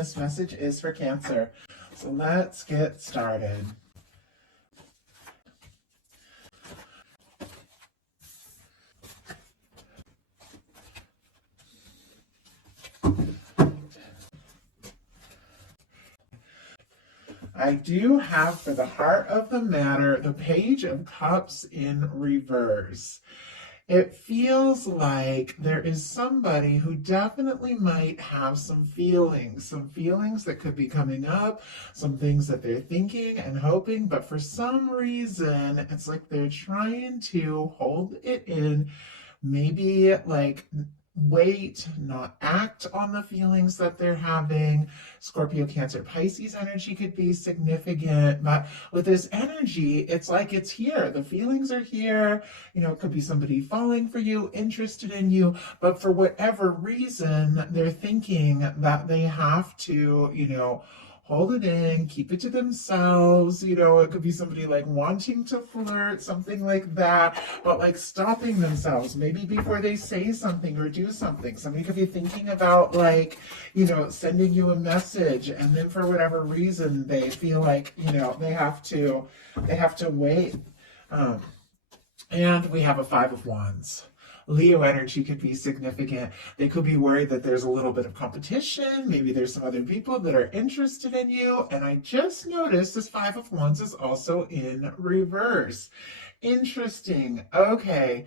this message is for Cancer. So let's get started. I do have for the heart of the matter the Page of Cups in reverse. It feels like there is somebody who definitely might have some feelings that could be coming up, some things that they're thinking and hoping, but for some reason, it's like they're trying to hold it in, maybe like wait, not act on the feelings that they're having. Scorpio, Cancer, Pisces energy could be significant, but with this energy, it's like it's here. The feelings are here. You know, it could be somebody falling for you, interested in you, but for whatever reason, they're thinking that they have to, hold it in, keep it to themselves. It could be somebody like wanting to flirt, something like that, but like stopping themselves maybe before they say something or do something. Somebody could be thinking about like, sending you a message, and then for whatever reason they feel like, they have to wait. And we have a Five of Wands. Leo energy could be significant. They could be worried that there's a little bit of competition. Maybe there's some other people that are interested in you. And I just noticed this Five of Wands is also in reverse. Interesting. Okay.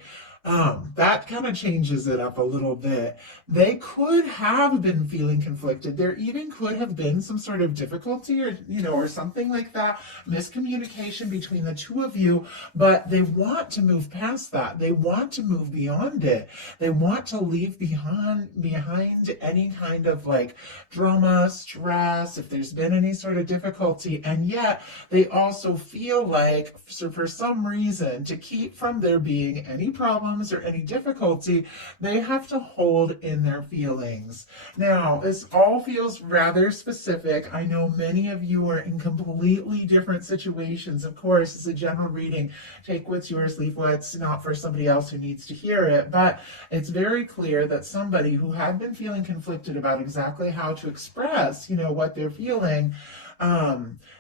That kind of changes it up a little bit. They could have been feeling conflicted. There even could have been some sort of difficulty or something like that, miscommunication between the two of you, but they want to move past that. They want to move beyond it. They want to leave behind any kind of like drama, stress, if there's been any sort of difficulty. And yet they also feel like, so for some reason, to keep from there being any problems or any difficulty, they have to hold in their feelings. Now, this all feels rather specific. I know many of you are in completely different situations. Of course, it's a general reading. Take what's yours, leave what's not for somebody else who needs to hear it. But it's very clear that somebody who had been feeling conflicted about exactly how to express, what they're feeling,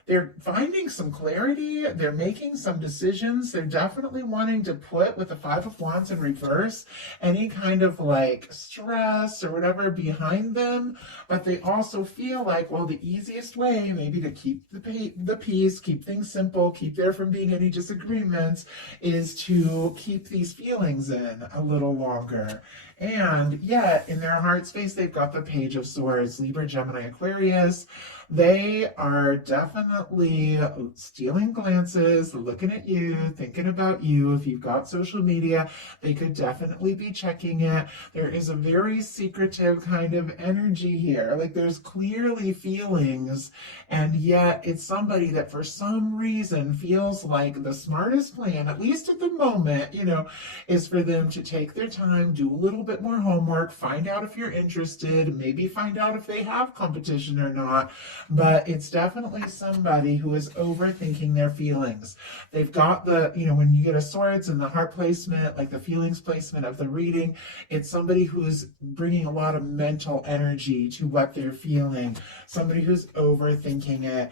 they're finding some clarity. They're making some decisions. They're definitely wanting to put, with the Five of Wands in reverse, any kind of like stress or whatever behind them. But they also feel like, well, the easiest way maybe to keep the peace, keep things simple, keep there from being any disagreements, is to keep these feelings in a little longer. And yet, in their heart space, they've got the Page of Swords, Libra, Gemini, Aquarius. They are definitely stealing glances, looking at you, thinking about you. If you've got social media, they could definitely be checking it. There is a very secretive kind of energy here. Like there's clearly feelings, and yet it's somebody that for some reason feels like the smartest plan, at least at the moment, is for them to take their time, do a little bit more homework, find out if you're interested, maybe find out if they have competition or not. But it's definitely somebody who is overthinking their feelings. They've got the, when you get a swords and the heart placement, like the feelings placement of the reading, it's somebody who's bringing a lot of mental energy to what they're feeling. Somebody who's overthinking it.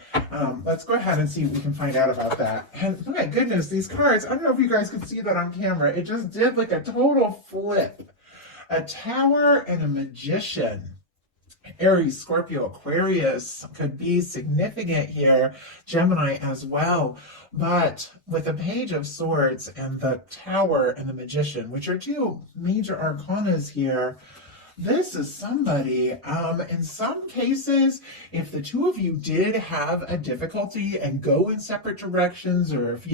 Let's go ahead and see what we can find out about that. And oh my goodness, these cards, I don't know if you guys could see that on camera. It just did like a total flip. A Tower and a Magician. Aries, Scorpio, Aquarius could be significant here. Gemini as well. But with the Page of Swords and the Tower and the Magician, which are two major arcanas here, this is somebody, in some cases, if the two of you did have a difficulty and go in separate directions, or if,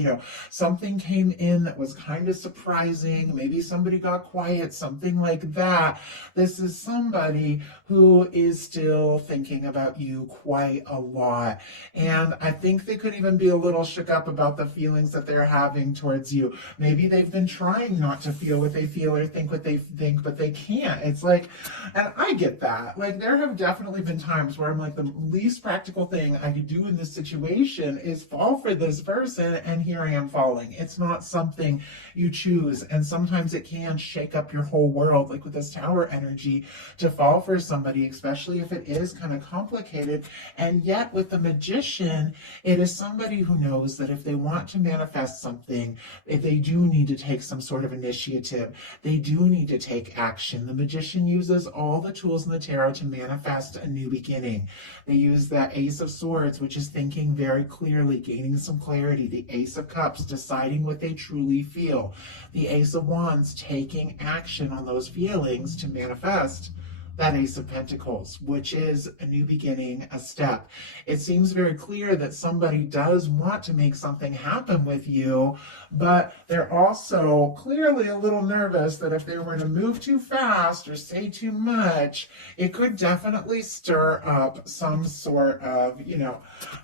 something came in that was kind of surprising, maybe somebody got quiet, something like that, this is somebody who is still thinking about you quite a lot. And I think they could even be a little shook up about the feelings that they're having towards you. Maybe they've been trying not to feel what they feel or think what they think, but they can't. It's like And I get that. Like, there have definitely been times where I'm like, the least practical thing I could do in this situation is fall for this person, and here I am falling. It's not something you choose, and sometimes it can shake up your whole world, like with this tower energy, to fall for somebody, especially if it is kind of complicated. And yet with the magician, it is somebody who knows that if they want to manifest something, if they do need to take some sort of initiative, they do need to take action. The magician uses all the tools in the tarot to manifest a new beginning. They use that Ace of Swords, which is thinking very clearly, gaining some clarity. The Ace of Cups, deciding what they truly feel. The Ace of Wands, taking action on those feelings to manifest that Ace of Pentacles, which is a new beginning, a step. It seems very clear that somebody does want to make something happen with you, but they're also clearly a little nervous that if they were to move too fast or say too much, it could definitely stir up some sort of,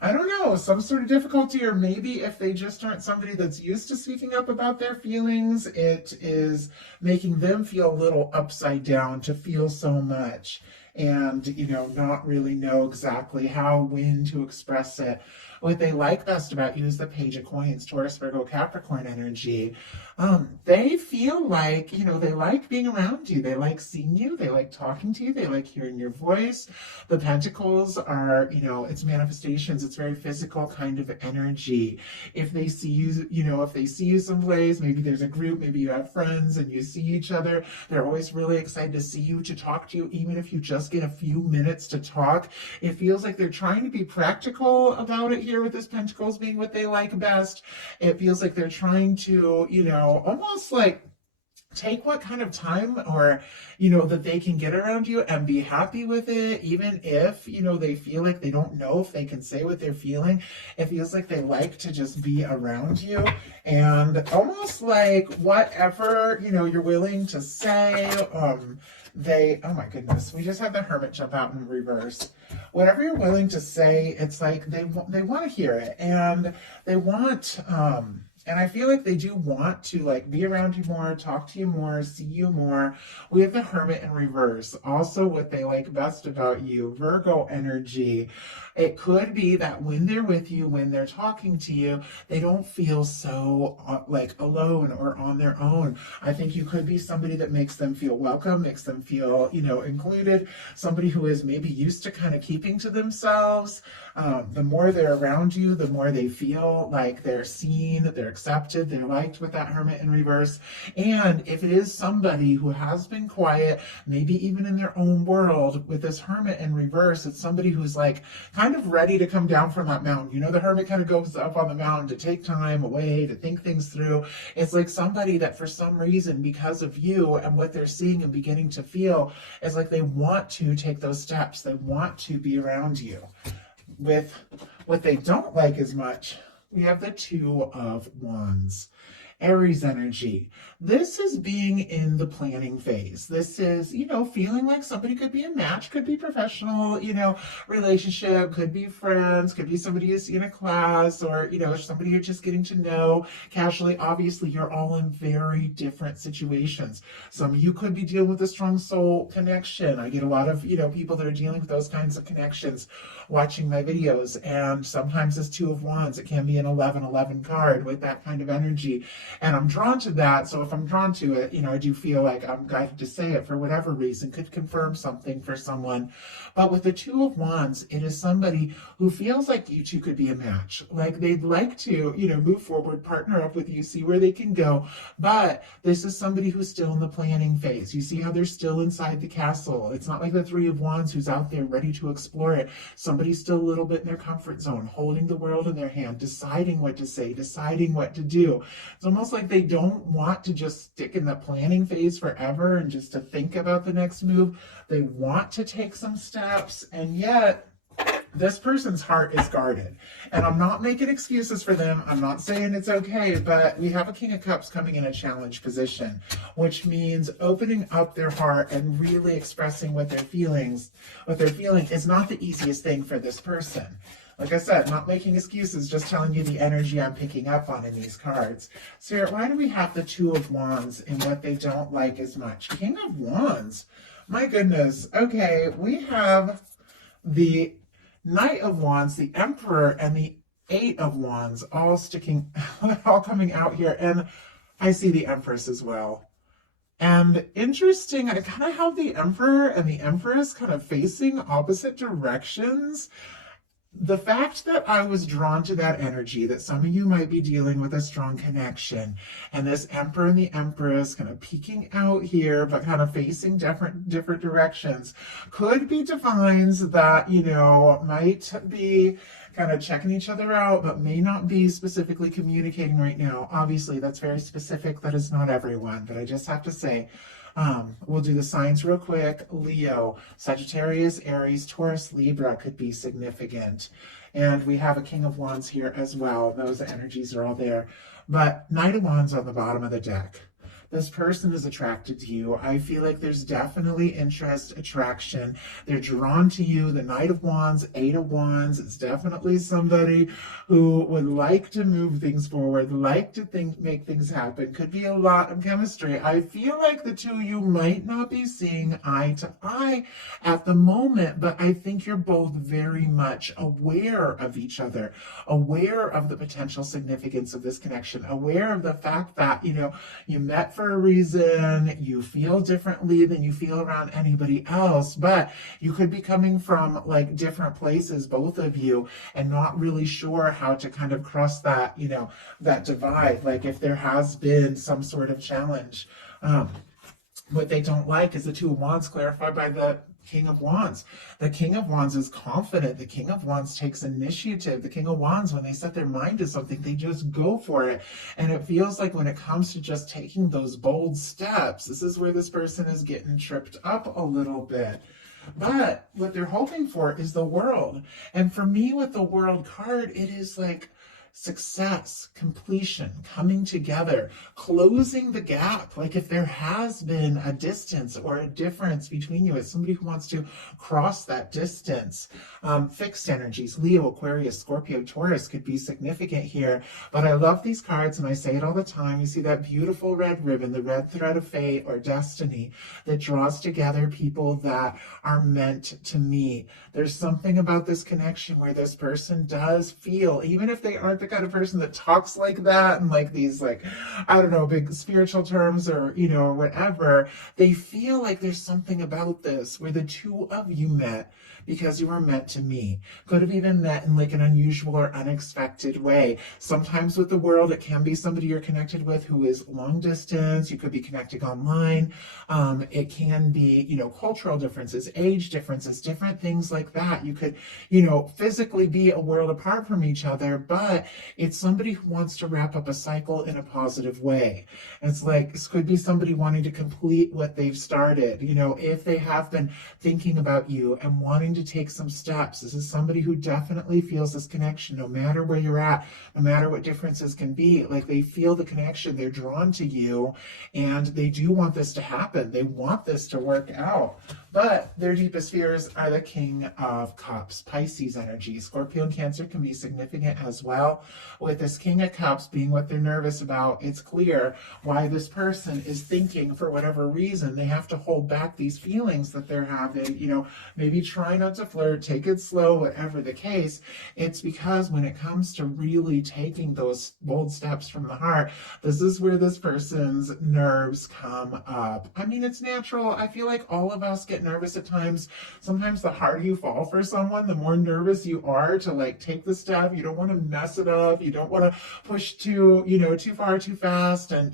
I don't know, some sort of difficulty, or maybe if they just aren't somebody that's used to speaking up about their feelings, it is making them feel a little upside down to feel so much and not really know exactly when to express it. What they like best about you is the Page of Coins, Taurus, Virgo, Capricorn energy. They feel like, they like being around you. They like seeing you. They like talking to you. They like hearing your voice. The Pentacles are, it's manifestations. It's very physical kind of energy. If they see you, if they see you someplace, maybe there's a group, maybe you have friends and you see each other, they're always really excited to see you, to talk to you, even if you just get a few minutes to talk. It feels like they're trying to be practical about it here with this Pentacles being what they like best. It feels like they're trying to, almost like take what kind of time or that they can get around you and be happy with it, even if they feel like they don't know if they can say what they're feeling. It feels like they like to just be around you, and almost like whatever you're willing to say, oh my goodness, we just had the Hermit jump out in reverse. Whatever you're willing to say, it's like they want to hear it, and they want and I feel like they do want to like be around you more, talk to you more, see you more. We have the Hermit in reverse. Also, what they like best about you, Virgo energy. It could be that when they're with you, when they're talking to you, they don't feel so like alone or on their own. I think you could be somebody that makes them feel welcome, makes them feel, included, somebody who is maybe used to kind of keeping to themselves. The more they're around you, the more they feel like they're seen, they're accepted, they're liked with that Hermit in reverse. And if it is somebody who has been quiet, maybe even in their own world, with this Hermit in reverse, it's somebody who's like kind of ready to come down from that mountain. The Hermit kind of goes up on the mountain to take time away, to think things through. It's like somebody that for some reason, because of you and what they're seeing and beginning to feel, it's like they want to take those steps. They want to be around you. With what they don't like as much, we have the Two of Wands. Aries energy. This is being in the planning phase. This is, feeling like somebody could be a match, could be professional, relationship, could be friends, could be somebody you see in a class, or, somebody you're just getting to know casually. Obviously, you're all in very different situations. Some of you could be dealing with a strong soul connection. I get a lot of, people that are dealing with those kinds of connections watching my videos. And sometimes this Two of Wands, it can be an 11-11 card with that kind of energy. And I'm drawn to that. So if I'm drawn to it, I do feel like I'm guided to say it for whatever reason, could confirm something for someone. But with the Two of Wands, it is somebody who feels like you two could be a match. Like they'd like to, move forward, partner up with you, see where they can go. But this is somebody who's still in the planning phase. You see how they're still inside the castle. It's not like the Three of Wands who's out there ready to explore it. Somebody's still a little bit in their comfort zone, holding the world in their hand, deciding what to say, deciding what to do. It's almost like they don't want to just stick in the planning phase forever and just to think about the next move. They want to take some steps, and yet this person's heart is guarded. And I'm not making excuses for them. I'm not saying it's okay, but we have a King of Cups coming in a challenge position, which means opening up their heart and really expressing what they're feeling is not the easiest thing for this person. Like I said, not making excuses, just telling you the energy I'm picking up on in these cards. So why do we have the Two of Wands and what they don't like as much? King of Wands. My goodness. Okay, we have the Knight of Wands, the Emperor, and the Eight of Wands all sticking, all coming out here. And I see the Empress as well. And interesting, I kind of have the Emperor and the Empress kind of facing opposite directions. The fact that I was drawn to that energy, that some of you might be dealing with a strong connection, and this Emperor and the Empress kind of peeking out here, but kind of facing different directions, could be divines that, might be kind of checking each other out, but may not be specifically communicating right now. Obviously, that's very specific. That is not everyone, but I just have to say, we'll do the signs real quick. Leo, Sagittarius, Aries, Taurus, Libra could be significant. And we have a King of Wands here as well. Those energies are all there. But Knight of Wands on the bottom of the deck. This person is attracted to you. I feel like there's definitely interest, attraction. They're drawn to you. The Knight of Wands, Eight of Wands. It's definitely somebody who would like to move things forward, like to make things happen. Could be a lot of chemistry. I feel like the two of you might not be seeing eye to eye at the moment, but I think you're both very much aware of each other, aware of the potential significance of this connection, aware of the fact that, you met for a reason, you feel differently than you feel around anybody else, but you could be coming from like different places, both of you, and not really sure how to kind of cross that, that divide. Like if there has been some sort of challenge. What they don't like is the Two of Wands clarified by the King of Wands. The King of Wands is confident. The King of Wands takes initiative. The King of Wands, when they set their mind to something, they just go for it. And it feels like when it comes to just taking those bold steps, this is where this person is getting tripped up a little bit. But what they're hoping for is the World. And for me, with the World card, it is like success, completion, coming together, closing the gap. Like if there has been a distance or a difference between you, as somebody who wants to cross that distance. Fixed energies, Leo, Aquarius, Scorpio, Taurus could be significant here. But I love these cards, and I say it all the time. You see that beautiful red ribbon, the red thread of fate or destiny that draws together people that are meant to meet. There's something about this connection where this person does feel, even if they aren't the kind of person that talks like that and like these, like, I don't know, big spiritual terms or, or whatever, they feel like there's something about this where the two of you met because you were meant to meet. Could have even met in like an unusual or unexpected way. Sometimes with the World, it can be somebody you're connected with who is long distance. You could be connecting online. It can be, cultural differences, age differences, different things like that. You could, physically be a world apart from each other, but it's somebody who wants to wrap up a cycle in a positive way. It's like, this could be somebody wanting to complete what they've started. If they have been thinking about you and wanting to take some steps, this is somebody who definitely feels this connection, no matter where you're at, no matter what differences can be. Like they feel the connection, they're drawn to you, and they do want this to happen. They want this to work out. But their deepest fears are the King of Cups, Pisces energy. Scorpio and Cancer can be significant as well. With this King of Cups being what they're nervous about, it's clear why this person is thinking, for whatever reason, they have to hold back these feelings that they're having. Maybe try not to flirt, take it slow, whatever the case. It's because when it comes to really taking those bold steps from the heart, this is where this person's nerves come up. I mean, it's natural. I feel like all of us get nervous at times. Sometimes the harder you fall for someone, the more nervous you are to like take the step. You don't want to mess it up. You don't want to push too far, too fast and,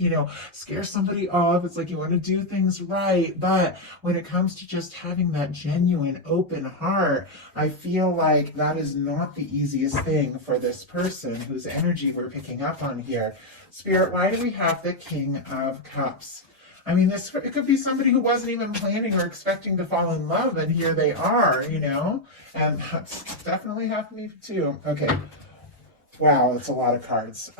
scare somebody off. It's like you want to do things right. But when it comes to just having that genuine, open heart, I feel like that is not the easiest thing for this person whose energy we're picking up on here. Spirit, why do we have the King of Cups? I mean, it could be somebody who wasn't even planning or expecting to fall in love, and here they are, and that's definitely happened to me too. Okay. Wow, that's a lot of cards.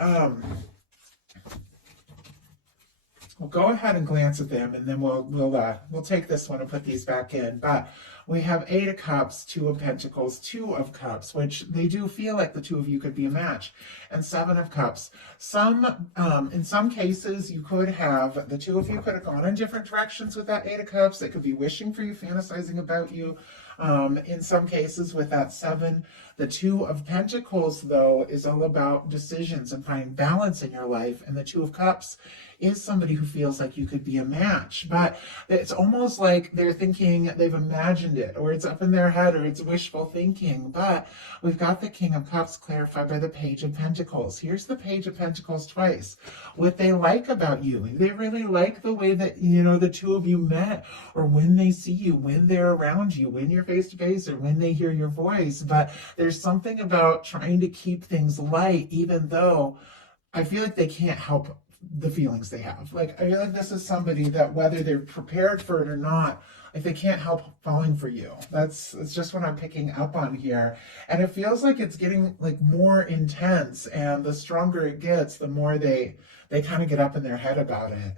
We'll go ahead and glance at them, and then we'll take this one and put these back in. But we have Eight of Cups, Two of Pentacles, Two of Cups, which they do feel like the two of you could be a match, and Seven of Cups. In some cases, you could have the two of you could have gone in different directions with that Eight of Cups. They could be wishing for you, fantasizing about you. In some cases, with that Seven, the Two of Pentacles, though, is all about decisions and finding balance in your life, and the Two of Cups is somebody who feels like you could be a match. But it's almost like they're thinking, they've imagined it, or it's up in their head, or it's wishful thinking. But we've got the King of Cups clarified by the Page of Pentacles. Here's the Page of Pentacles twice. What they like about you, they really like the way that, the two of you met, or when they see you, when they're around you, when you're face to face, or when they hear your voice. But there's something about trying to keep things light, even though I feel like they can't help the feelings they have. Like, I feel like this is somebody that, whether they're prepared for it or not, like, they can't help falling for you. It's just what I'm picking up on here. And it feels like it's getting like more intense, and the stronger it gets, the more they kind of get up in their head about it.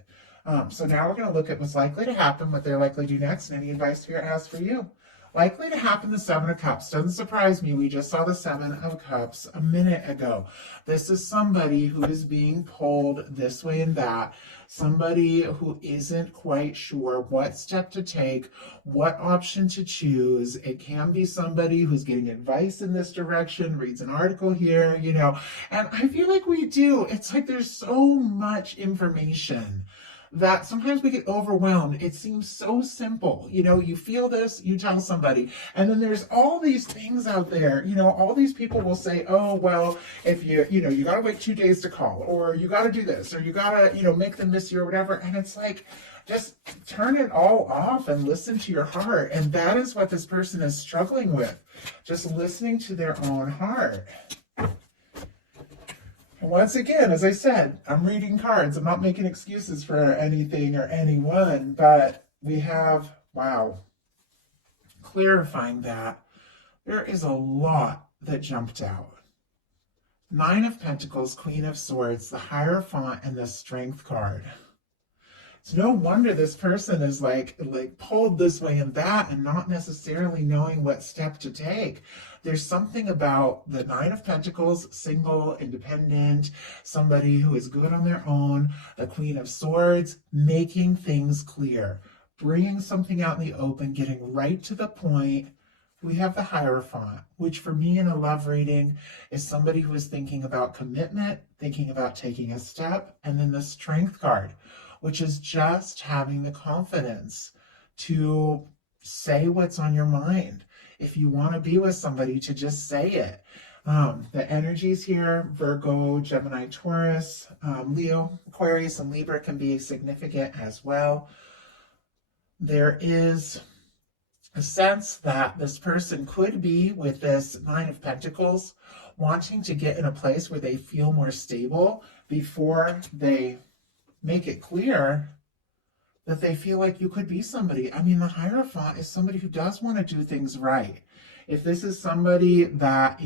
So now we're going to look at what's likely to happen, what they're likely to do next, and any advice Spirit has for you. Likely to happen, the Seven of Cups. Doesn't surprise me. We just saw the Seven of Cups a minute ago. This is somebody who is being pulled this way and that. Somebody who isn't quite sure what step to take, what option to choose. It can be somebody who's getting advice in this direction, reads an article here, And I feel like we do. It's like there's so much information that sometimes we get overwhelmed. It seems so simple. You feel this, you tell somebody. And then there's all these things out there. All these people will say, oh, well, if you got to wait 2 days to call, or you got to do this, or you got to, make them miss you or whatever. And it's like, just turn it all off and listen to your heart. And that is what this person is struggling with. Just listening to their own heart. Once again, as I said, I'm reading cards. I'm not making excuses for anything or anyone, but we have, clarifying that there is a lot that jumped out. Nine of Pentacles, Queen of Swords, the Hierophant, and the Strength card. It's no wonder this person is like pulled this way and that, and not necessarily knowing what step to take. There's something about the Nine of Pentacles, single, independent, somebody who is good on their own. The Queen of Swords, making things clear, bringing something out in the open, getting right to the point. We have the Hierophant, which for me in a love reading is somebody who is thinking about commitment, thinking about taking a step. And then the Strength card, which is just having the confidence to say what's on your mind. If you want to be with somebody, to just say it. The energies here, Virgo, Gemini, Taurus, Leo, Aquarius, and Libra can be significant as well. There is a sense that this person could be, with this Nine of Pentacles, wanting to get in a place where they feel more stable before they make it clear that they feel like you could be somebody. I mean, the Hierophant is somebody who does want to do things right. If this is somebody that,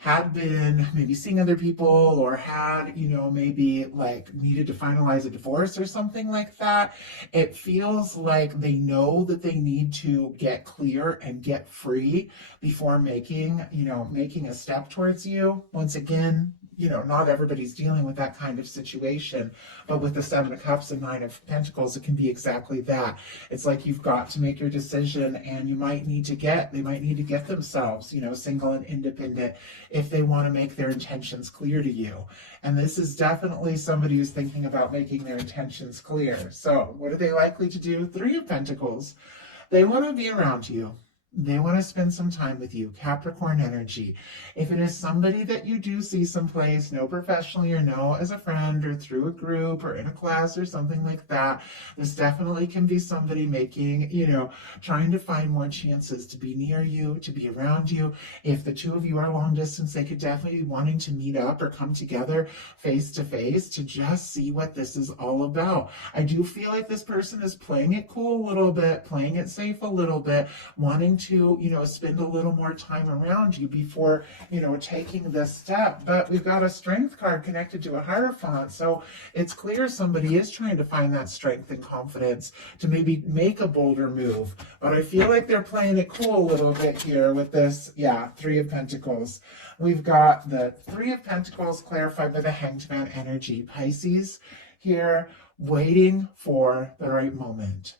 had been maybe seeing other people, or had, maybe like needed to finalize a divorce or something like that, it feels like they know that they need to get clear and get free before making a step towards you. Once again, not everybody's dealing with that kind of situation, but with the Seven of Cups and Nine of Pentacles, it can be exactly that. It's like you've got to make your decision, and they might need to get themselves, single and independent, if they want to make their intentions clear to you. And this is definitely somebody who's thinking about making their intentions clear. So what are they likely to do? Three of Pentacles. They want to be around you. They want to spend some time with you. Capricorn energy. If it is somebody that you do see someplace, know professionally or know as a friend or through a group or in a class or something like that, this definitely can be somebody making, trying to find more chances to be near you, to be around you. If the two of you are long distance, they could definitely be wanting to meet up or come together face to face to just see what this is all about. I do feel like this person is playing it cool a little bit, playing it safe a little bit, wanting to, spend a little more time around you before, taking this step. But we've got a strength card connected to a Hierophant. So it's clear somebody is trying to find that strength and confidence to maybe make a bolder move. But I feel like they're playing it cool a little bit here with this, Three of Pentacles. We've got the Three of Pentacles clarified by the Hanged Man energy. Pisces here, waiting for the right moment.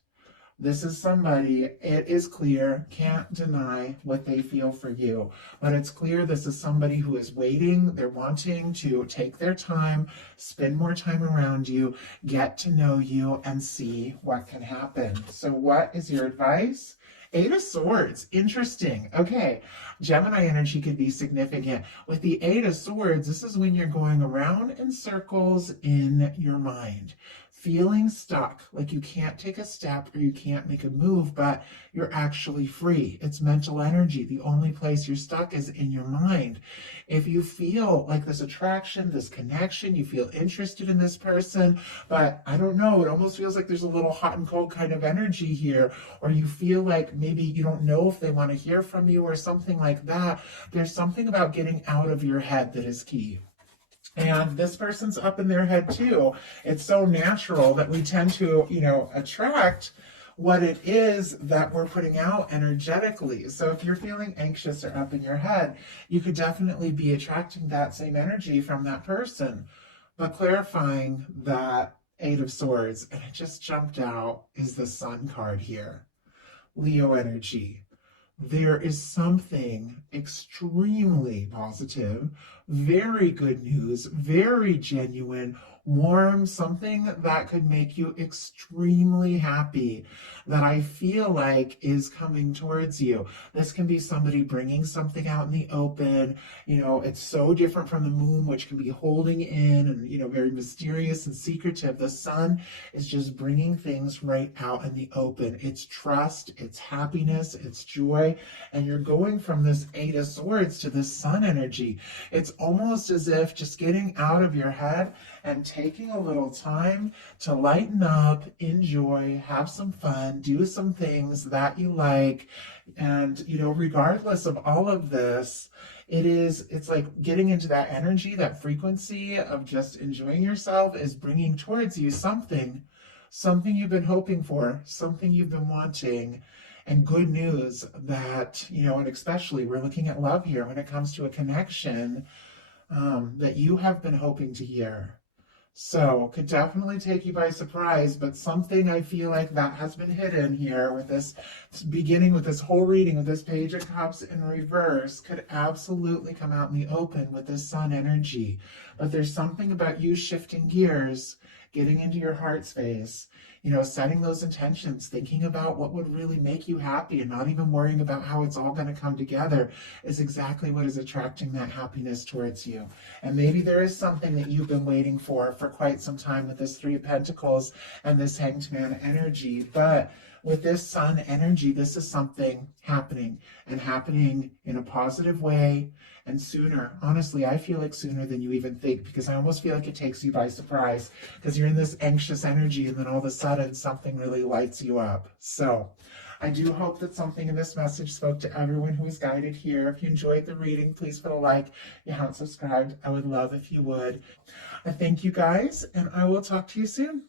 This is somebody, it is clear, can't deny what they feel for you. But it's clear this is somebody who is waiting. They're wanting to take their time, spend more time around you, get to know you, and see what can happen. So what is your advice? Eight of Swords. Interesting. Okay. Gemini energy could be significant. With the Eight of Swords, this is when you're going around in circles in your mind, feeling stuck, like you can't take a step or you can't make a move, but you're actually free. It's mental energy. The only place you're stuck is in your mind. If you feel like this attraction, this connection, you feel interested in this person, but I don't know, it almost feels like there's a little hot and cold kind of energy here, or you feel like maybe you don't know if they want to hear from you or something like that. There's something about getting out of your head that is key. And this person's up in their head too. It's so natural that we tend to, attract what it is that we're putting out energetically. So if you're feeling anxious or up in your head, you could definitely be attracting that same energy from that person. But clarifying that Eight of Swords, and it just jumped out, is the Sun card here. Leo energy. There is something extremely positive, very good news, very genuine, warm, something that could make you extremely happy that I feel like is coming towards you. This can be somebody bringing something out in the open. It's so different from the moon, which can be holding in and, very mysterious and secretive. The Sun is just bringing things right out in the open. It's trust, it's happiness, it's joy. And you're going from this Eight of Swords to this Sun energy. It's almost as if just getting out of your head and taking a little time to lighten up, enjoy, have some fun, do some things that you like. And, regardless of all of this, it's like getting into that energy, that frequency of just enjoying yourself is bringing towards you something you've been hoping for, something you've been wanting. And good news that, and especially we're looking at love here when it comes to a connection that you have been hoping to hear. So could definitely take you by surprise, but something I feel like that has been hidden here with this, beginning with this whole reading with this Page of Cups in reverse, could absolutely come out in the open with this Sun energy. But there's something about you shifting gears, getting into your heart space, setting those intentions, thinking about what would really make you happy and not even worrying about how it's all going to come together is exactly what is attracting that happiness towards you. And maybe there is something that you've been waiting for quite some time with this Three of Pentacles and this Hanged Man energy. But with this Sun energy, this is something happening, and happening in a positive way, and sooner. Honestly, I feel like sooner than you even think, because I almost feel like it takes you by surprise, because you're in this anxious energy and then all of a sudden something really lights you up. So I do hope that something in this message spoke to everyone who is guided here. If you enjoyed the reading, please put a like. If you haven't subscribed, I would love if you would. I thank you guys, and I will talk to you soon.